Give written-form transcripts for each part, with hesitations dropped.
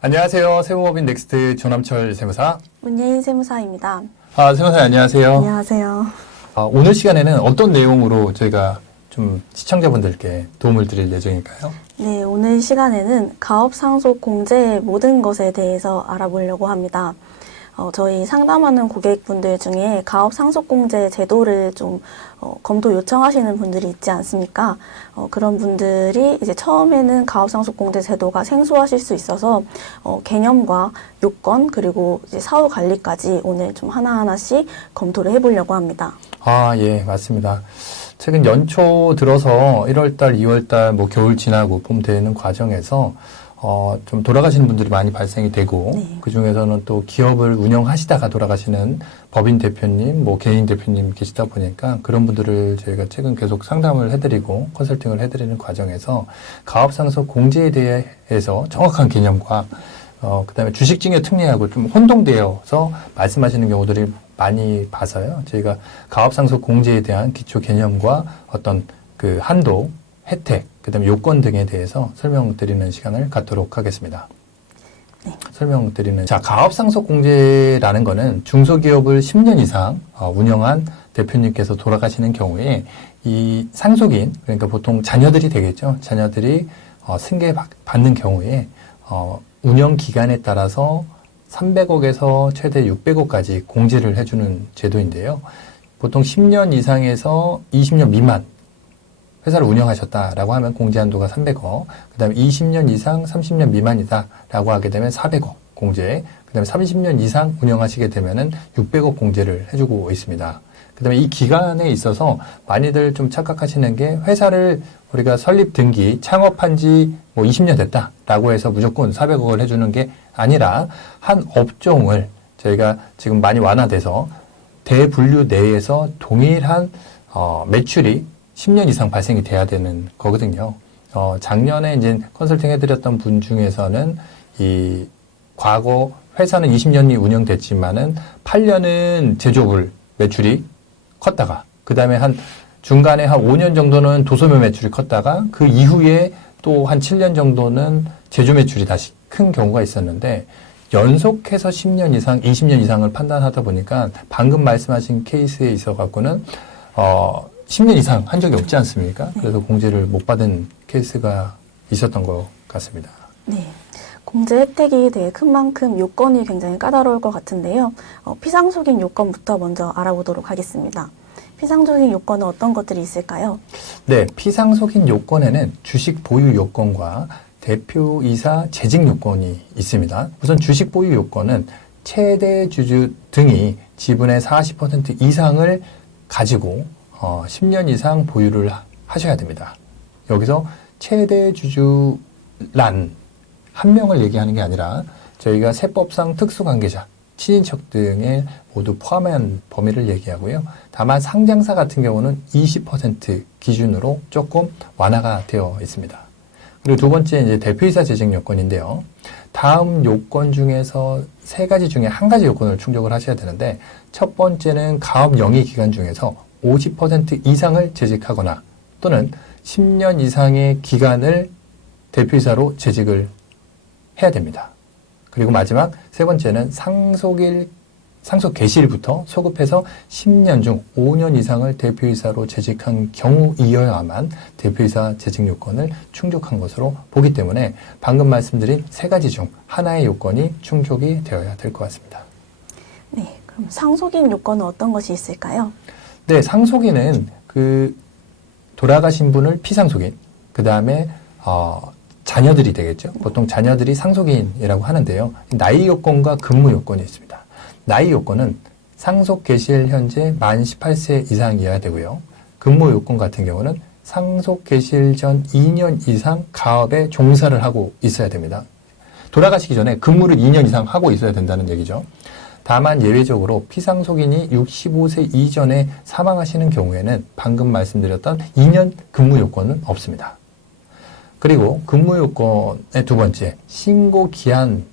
안녕하세요. 세무법인 넥스트 조남철 세무사. 문예인 세무사입니다. 세무사 안녕하세요. 안녕하세요. 오늘 시간에는 어떤 내용으로 저희가 좀 시청자분들께 도움을 드릴 예정일까요? 네, 오늘 시간에는 가업 상속 공제의 모든 것에 대해서 알아보려고 합니다. 저희 상담하는 고객분들 중에 가업 상속 공제 제도를 좀 검토 요청하시는 분들이 있지 않습니까? 그런 분들이 이제 처음에는 가업 상속 공제 제도가 생소하실 수 있어서 개념과 요건 그리고 이제 사후 관리까지 오늘 좀 하나하나씩 검토를 해보려고 합니다. 예, 맞습니다. 최근 연초 들어서 1월달, 2월달, 겨울 지나고 봄 되는 과정에서 좀 돌아가시는 분들이 많이 발생이 되고, 네. 그 중에서는 또 기업을 운영하시다가 돌아가시는 법인 대표님, 개인 대표님 계시다 보니까 그런 분들을 저희가 최근 계속 상담을 해드리고 컨설팅을 해드리는 과정에서 가업상속 공제에 대해서 정확한 개념과 그 다음에 주식증여 특례하고 좀 혼동되어서 말씀하시는 경우들이 많이 봐서요. 저희가 가업상속 공제에 대한 기초 개념과 어떤 그 한도, 혜택, 그 다음에 요건 등에 대해서 설명드리는 시간을 갖도록 하겠습니다. 네. 가업상속공제라는 거는 중소기업을 10년 이상 운영한 대표님께서 돌아가시는 경우에 이 상속인, 그러니까 보통 자녀들이 되겠죠. 자녀들이 승계 받는 경우에 운영 기간에 따라서 300억에서 최대 600억까지 공제를 해주는 제도인데요. 보통 10년 이상에서 20년 미만 회사를 운영하셨다라고 하면 공제 한도가 300억, 그 다음에 20년 이상 30년 미만이다라고 하게 되면 400억 공제, 그 다음에 30년 이상 운영하시게 되면은 600억 공제를 해주고 있습니다. 그 다음에 이 기간에 있어서 많이들 좀 착각하시는 게 회사를 우리가 설립 등기, 창업한 지 20년 됐다라고 해서 무조건 400억을 해주는 게 아니라 한 업종을 저희가 지금 많이 완화돼서 대분류 내에서 동일한 매출이 10년 이상 발생이 돼야 되는 거거든요. 작년에 이제 컨설팅 해드렸던 분 중에서는 이 과거 회사는 20년이 운영됐지만은 8년은 제조업을 매출이 컸다가 그 다음에 한 중간에 한 5년 정도는 도소매 매출이 컸다가 그 이후에 또 한 7년 정도는 제조 매출이 다시 큰 경우가 있었는데 연속해서 10년 이상, 20년 이상을 판단하다 보니까 방금 말씀하신 케이스에 있어 갖고는 10년 이상 한 적이 없지 않습니까? 그래서 공제를 못 받은 케이스가 있었던 것 같습니다. 네. 공제 혜택이 되게 큰 만큼 요건이 굉장히 까다로울 것 같은데요. 피상속인 요건부터 먼저 알아보도록 하겠습니다. 피상속인 요건은 어떤 것들이 있을까요? 네, 피상속인 요건에는 주식 보유 요건과 대표이사 재직 요건이 있습니다. 우선 주식 보유 요건은 최대 주주 등이 지분의 40% 이상을 가지고 10년 이상 보유를 하셔야 됩니다. 여기서 최대 주주란 한 명을 얘기하는 게 아니라 저희가 세법상 특수관계자, 친인척 등에 모두 포함한 범위를 얘기하고요. 다만 상장사 같은 경우는 20% 기준으로 조금 완화가 되어 있습니다. 그리고 두 번째 이제 대표이사 재직 요건인데요. 다음 요건 중에서 세 가지 중에 한 가지 요건을 충족을 하셔야 되는데 첫 번째는 가업 영위 기간 중에서 50% 이상을 재직하거나 또는 10년 이상의 기간을 대표이사로 재직을 해야 됩니다. 그리고 마지막 세 번째는 상속 개시일부터 소급해서 10년 중 5년 이상을 대표이사로 재직한 경우이어야만 대표이사 재직 요건을 충족한 것으로 보기 때문에 방금 말씀드린 세 가지 중 하나의 요건이 충족이 되어야 될 것 같습니다. 네. 그럼 상속인 요건은 어떤 것이 있을까요? 네, 상속인은 돌아가신 분을 피상속인, 그 다음에 자녀들이 되겠죠. 보통 자녀들이 상속인이라고 하는데요. 나이 요건과 근무 요건이 있습니다. 나이 요건은 상속 개시일 현재 만 18세 이상이어야 되고요. 근무 요건 같은 경우는 상속 개시일 전 2년 이상 가업에 종사를 하고 있어야 됩니다. 돌아가시기 전에 근무를 2년 이상 하고 있어야 된다는 얘기죠. 다만 예외적으로 피상속인이 65세 이전에 사망하시는 경우에는 방금 말씀드렸던 2년 근무 요건은 없습니다. 그리고 근무 요건의 두 번째, 신고 기한까지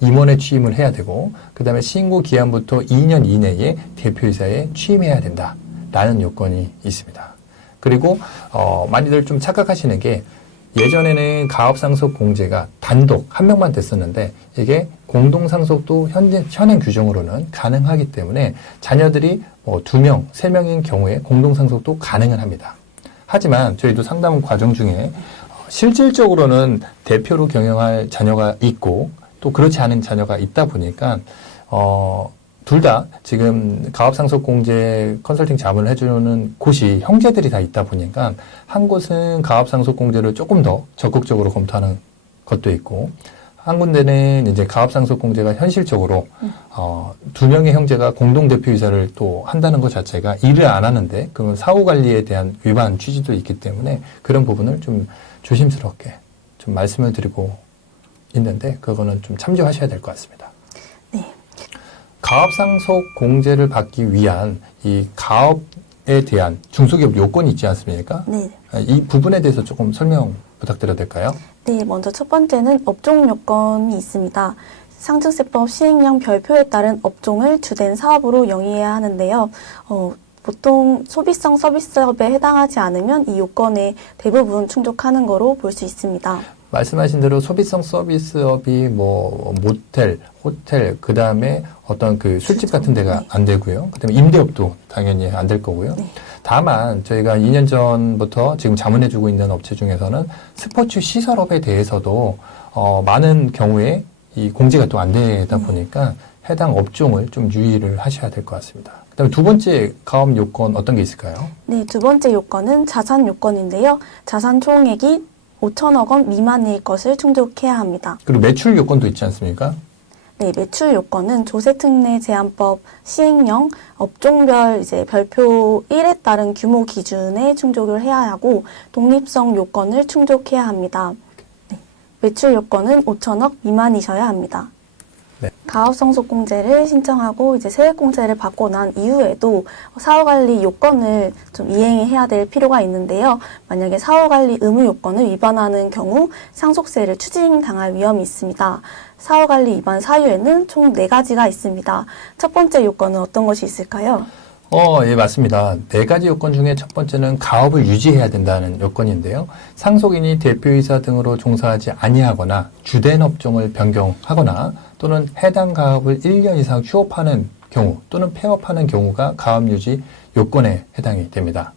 임원에 취임을 해야 되고 그 다음에 신고 기한부터 2년 이내에 대표이사에 취임해야 된다라는 요건이 있습니다. 그리고 많이들 좀 착각하시는 게 예전에는 가업상속 공제가 단독 한 명만 됐었는데 이게 공동상속도 현행 규정으로는 가능하기 때문에 자녀들이 뭐 2명, 3명인 경우에 공동상속도 가능은 합니다. 하지만 저희도 상담 과정 중에 실질적으로는 대표로 경영할 자녀가 있고 또 그렇지 않은 자녀가 있다 보니까 둘 다 지금 가업상속공제 컨설팅 자문을 해주는 곳이 형제들이 다 있다 보니까 한 곳은 가업상속공제를 조금 더 적극적으로 검토하는 것도 있고 한 군데는 이제 가업상속공제가 현실적으로 2명의 형제가 공동대표이사를 또 한다는 것 자체가 일을 안 하는데 그건 사후관리에 대한 위반 취지도 있기 때문에 그런 부분을 좀 조심스럽게 좀 말씀을 드리고 있는데 그거는 좀 참조하셔야 될 것 같습니다. 네. 가업상속 공제를 받기 위한 이 가업에 대한 중소기업 요건이 있지 않습니까? 네. 이 부분에 대해서 조금 설명 부탁드려도 될까요? 네, 먼저 첫 번째는 업종 요건이 있습니다. 상증세법 시행령 별표에 따른 업종을 주된 사업으로 영위해야 하는데요. 보통 소비성 서비스업에 해당하지 않으면 이 요건에 대부분 충족하는 거로 볼 수 있습니다. 말씀하신 대로 소비성 서비스업이 뭐 모텔, 호텔, 그 다음에 어떤 그 술집 같은 데가 네. 안 되고요. 그 다음에 임대업도 당연히 안 될 거고요. 네. 다만 저희가 2년 전부터 지금 자문해주고 있는 업체 중에서는 스포츠 시설업에 대해서도 많은 경우에 이 공제가 또 안 되다 보니까 해당 업종을 좀 유의를 하셔야 될 것 같습니다. 그 다음에 두 번째 가업 요건 어떤 게 있을까요? 네, 두 번째 요건은 자산 요건인데요. 자산 총액이 5천억 원 미만일 것을 충족해야 합니다. 그리고 매출 요건도 있지 않습니까? 네, 매출 요건은 조세특례 제한법 시행령 업종별 이제 별표 1에 따른 규모 기준에 충족을 해야 하고 독립성 요건을 충족해야 합니다. 네, 매출 요건은 5천억 미만이셔야 합니다. 네. 가업상속공제를 신청하고 이제 세액공제를 받고 난 이후에도 사후관리 요건을 좀 이행해야 될 필요가 있는데요. 만약에 사후관리 의무 요건을 위반하는 경우 상속세를 추징당할 위험이 있습니다. 사후관리 위반 사유에는 총 4가지가 있습니다. 첫 번째 요건은 어떤 것이 있을까요? 예, 맞습니다. 4가지 요건 중에 첫 번째는 가업을 유지해야 된다는 요건인데요. 상속인이 대표이사 등으로 종사하지 아니하거나 주된 업종을 변경하거나 또는 해당 가업을 1년 이상 휴업하는 경우 또는 폐업하는 경우가 가업 유지 요건에 해당이 됩니다.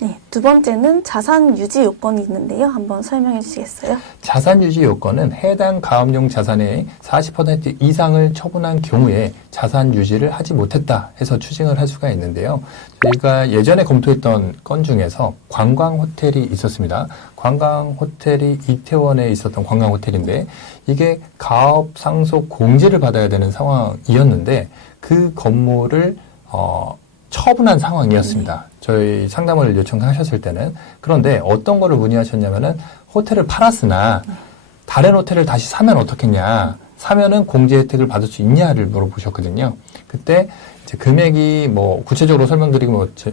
네, 두 번째는 자산 유지 요건이 있는데요. 한번 설명해 주시겠어요? 자산 유지 요건은 해당 가업용 자산의 40% 이상을 처분한 경우에 자산 유지를 하지 못했다 해서 추징을 할 수가 있는데요. 저희가 예전에 검토했던 건 중에서 관광호텔이 있었습니다. 관광호텔이 이태원에 있었던 관광호텔인데 이게 가업 상속 공제를 받아야 되는 상황이었는데 그 건물을 처분한 상황이었습니다. 저희 상담을 요청하셨을 때는. 그런데 어떤 거를 문의하셨냐면은 호텔을 팔았으나 다른 호텔을 다시 사면 어떻겠냐. 사면은 공제 혜택을 받을 수 있냐를 물어보셨거든요. 그때 이제 금액이 뭐 구체적으로 설명드리기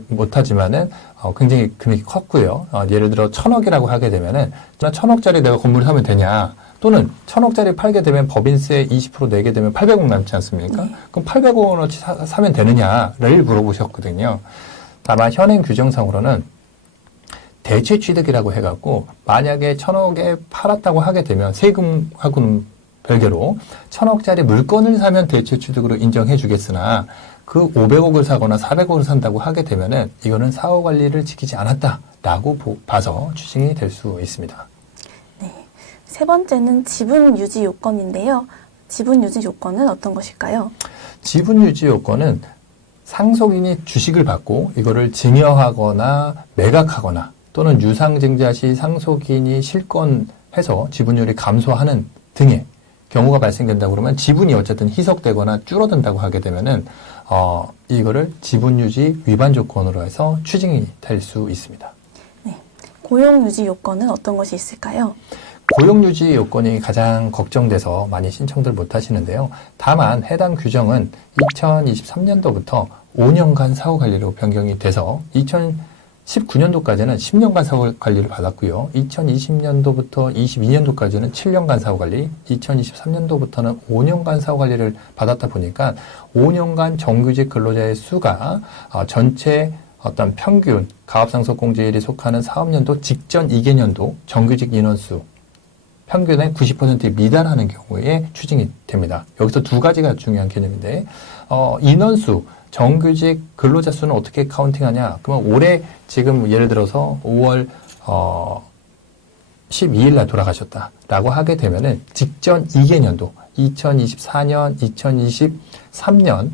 못하지만은 굉장히 금액이 컸고요. 예를 들어 1,000억이라고 하게 되면은 1,000억짜리 내가 건물을 사면 되냐. 또는 1,000억짜리 팔게 되면 법인세 20% 내게 되면 800억 남지 않습니까? 그럼 800억원어치 사면 되느냐를 물어보셨거든요. 다만 현행 규정상으로는 대체 취득이라고 해갖고 만약에 1,000억에 팔았다고 하게 되면 세금하고는 별개로 1,000억짜리 물건을 사면 대체 취득으로 인정해 주겠으나 그 500억을 사거나 400억을 산다고 하게 되면은 이거는 사후 관리를 지키지 않았다라고 봐서 추징이 될 수 있습니다. 세 번째는 지분 유지 요건인데요. 지분 유지 요건은 어떤 것일까요? 지분 유지 요건은 상속인이 주식을 받고 이거를 증여하거나 매각하거나 또는 유상증자 시 상속인이 실권해서 지분율이 감소하는 등의 경우가 발생된다고 그러면 지분이 어쨌든 희석되거나 줄어든다고 하게 되면은 이거를 지분 유지 위반 조건으로 해서 추징이 될 수 있습니다. 네. 고용 유지 요건은 어떤 것이 있을까요? 고용유지 요건이 가장 걱정돼서 많이 신청들 못 하시는데요. 다만 해당 규정은 2023년도부터 5년간 사후관리로 변경이 돼서 2019년도까지는 10년간 사후관리를 받았고요. 2020년도부터 22년도까지는 7년간 사후관리, 2023년도부터는 5년간 사후관리를 받았다 보니까 5년간 정규직 근로자의 수가 전체 어떤 평균 가업상속공제일이 속하는 사업년도 직전 2개년도 정규직 인원수 평균의 90%에 미달하는 경우에 추징이 됩니다. 여기서 두 가지가 중요한 개념인데 인원수, 정규직 근로자 수는 어떻게 카운팅하냐? 그러면 올해 지금 예를 들어서 5월 12일 날 돌아가셨다라고 하게 되면은 직전 2개년도 2024년, 2023년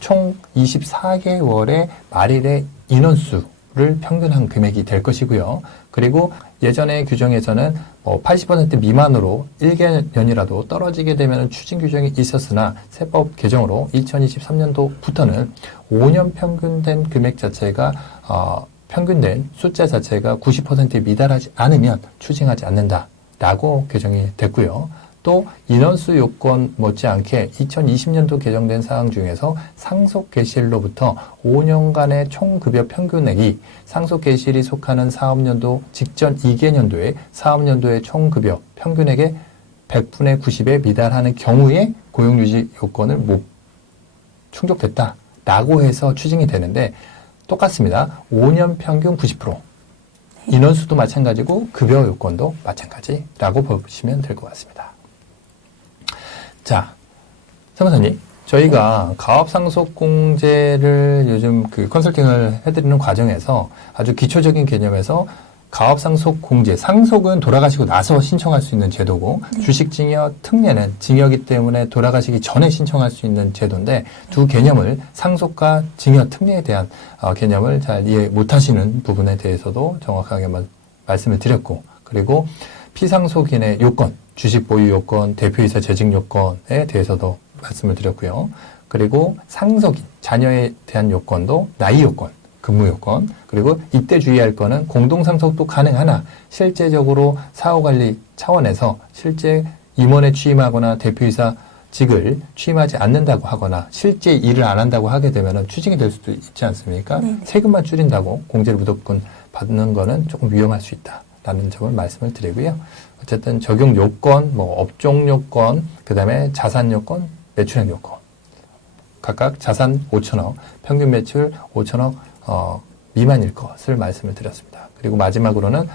총 24개월의 말일의 인원수를 평균한 금액이 될 것이고요. 그리고 예전의 규정에서는 80% 미만으로 1개년이라도 떨어지게 되면 추징 규정이 있었으나 세법 개정으로 2023년도부터는 5년 평균된 금액 자체가 평균된 숫자 자체가 90%에 미달하지 않으면 추징하지 않는다라고 개정이 됐고요. 또 인원수 요건 못지않게 2020년도 개정된 사항 중에서 상속 개시일로부터 5년간의 총급여 평균액이 상속 개시일이 속하는 사업년도 직전 2개년도에 사업년도의 총급여 평균액의 100분의 90에 미달하는 경우에 고용유지 요건을 충족됐다라고 해서 추징이 되는데 똑같습니다. 5년 평균 90%. 인원수도 마찬가지고 급여 요건도 마찬가지라고 보시면 될 것 같습니다. 자, 사무사님, 저희가 가업상속공제를 요즘 컨설팅을 해드리는 과정에서 아주 기초적인 개념에서 가업상속공제, 상속은 돌아가시고 나서 신청할 수 있는 제도고 주식징역, 특례는 징역이기 때문에 돌아가시기 전에 신청할 수 있는 제도인데 두 개념을 상속과 징역, 특례에 대한 개념을 잘 이해 못하시는 부분에 대해서도 정확하게 말씀을 드렸고 그리고 피상속인의 요건, 주식 보유 요건, 대표이사 재직 요건에 대해서도 말씀을 드렸고요. 그리고 상속인, 자녀에 대한 요건도 나이 요건, 근무 요건, 그리고 이때 주의할 거는 공동상속도 가능하나 실제적으로 사후관리 차원에서 실제 임원에 취임하거나 대표이사 직을 취임하지 않는다고 하거나 실제 일을 안 한다고 하게 되면 추징이 될 수도 있지 않습니까? 네네. 세금만 줄인다고 공제를 무조건 받는 거는 조금 위험할 수 있다라는 점을 말씀을 드리고요. 어쨌든 적용 요건, 업종 요건, 그 다음에 자산 요건, 매출액 요건. 각각 자산 5천억, 평균 매출 5천억 미만일 것을 말씀을 드렸습니다. 그리고 마지막으로는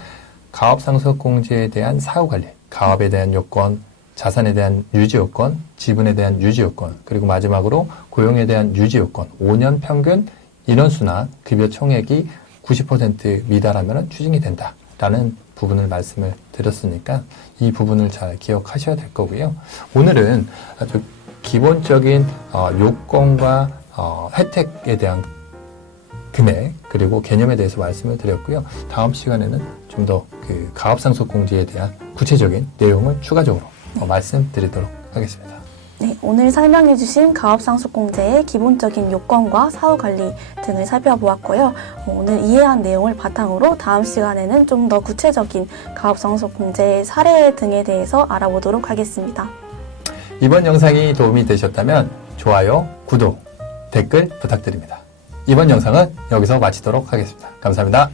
가업상속공제에 대한 사후관리, 가업에 대한 요건, 자산에 대한 유지 요건, 지분에 대한 유지 요건, 그리고 마지막으로 고용에 대한 유지 요건, 5년 평균 인원수나 급여 총액이 90% 미달하면 추징이 된다라는 부분을 말씀을 드렸으니까 이 부분을 잘 기억하셔야 될 거고요. 오늘은 아주 기본적인 요건과 혜택에 대한 금액 그리고 개념에 대해서 말씀을 드렸고요. 다음 시간에는 좀 더 가업상속공제에 대한 구체적인 내용을 추가적으로 말씀드리도록 하겠습니다. 네, 오늘 설명해주신 가업상속공제의 기본적인 요건과 사후관리 등을 살펴보았고요. 오늘 이해한 내용을 바탕으로 다음 시간에는 좀 더 구체적인 가업상속공제의 사례 등에 대해서 알아보도록 하겠습니다. 이번 영상이 도움이 되셨다면 좋아요, 구독, 댓글 부탁드립니다. 이번 영상은 여기서 마치도록 하겠습니다. 감사합니다.